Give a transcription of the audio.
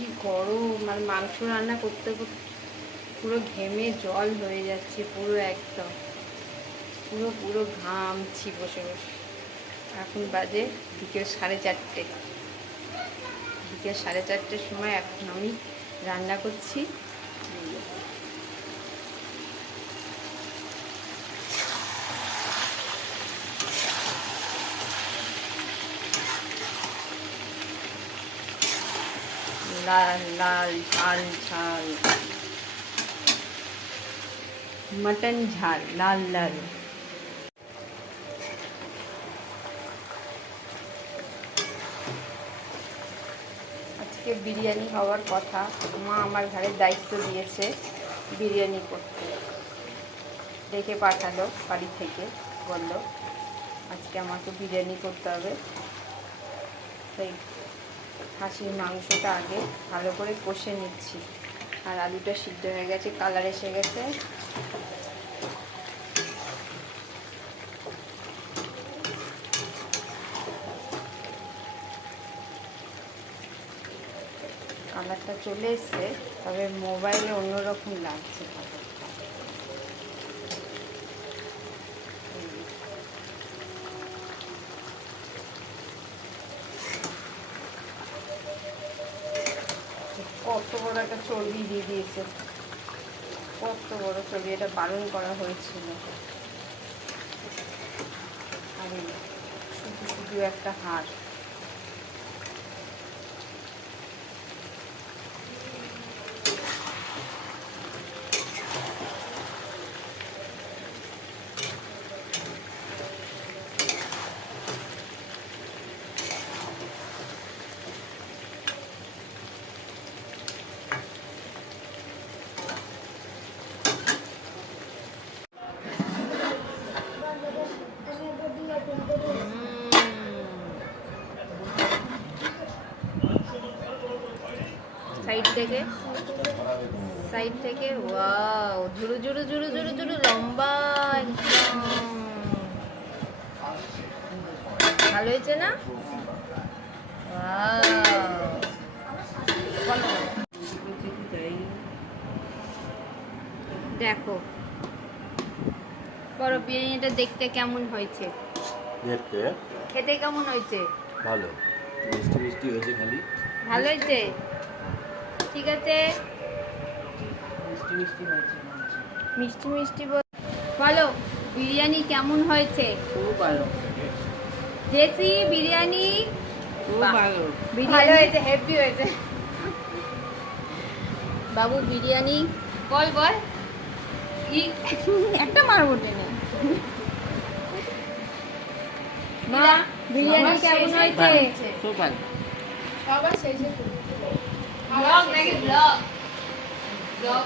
কি গরম, আর মাংস রান্না করতে করতে পুরো ঘেমে জল হয়ে যাচ্ছে, পুরো একদম পুরো পুরো ঘামছি বসে বসে। এখন বাজে বিকেল 4:30। বিকেল 4:30 সময় এখন আমি রান্না করছি। लाल लाल झाल झाल मटन झाल लाल लाल। আজকে বিরিয়ানি হওয়ার কথা, মা আমার ঘরে দায়িত্ব দিয়েছে বিরিয়ানি করতে, ডেকে পাঠালো বাড়ি থেকে, বললো আজকে আমাকে বিরিয়ানি করতে হবে। তাই খাসির মাংসটা আগে ভালো করে কষে নিচ্ছি, আর আলুটা সিদ্ধ হয়ে গেছে, কালার এসে গেছে। কালারটা চলে এসছে, তবে মোবাইলে অন্যরকম লাগছে। কত বড় একটা চর্বি দিয়ে দিয়েছে, কত বড় চর্বি, এটা বারণ করা হয়েছিল। আর শুধু শুধু একটা হাড়। সাইড থেকে ওয়াও, ঝুরু ঝুরু ঝুরু ঝুরু ঝুরু লম্বা একদম। ভালো হয়েছে না? দেখো বড় বিরিয়ানিটা দেখতে কেমন হয়েছে? দেখতে খেতে কেমন হয়েছে? ভালো, মিষ্টি মিষ্টি হয়েছে খালি। ভালো হয়েছে, ঠিক আছে। মিষ্টি মিষ্টি বলো, বিরিয়ানি কেমন হয়েছে? খুব ভালো। জেসি বিরিয়ানি খুব ভালো। ভালো হয়েছে, হেভি হয়েছে। বাবু বিরিয়ানি বল বল, একটা মারবো টেনে। মা বিরিয়ানি কেমন হয়েছে? খুব ভালো। সবার শেষে ব্লগ নাকি ব্লগ ব্লগ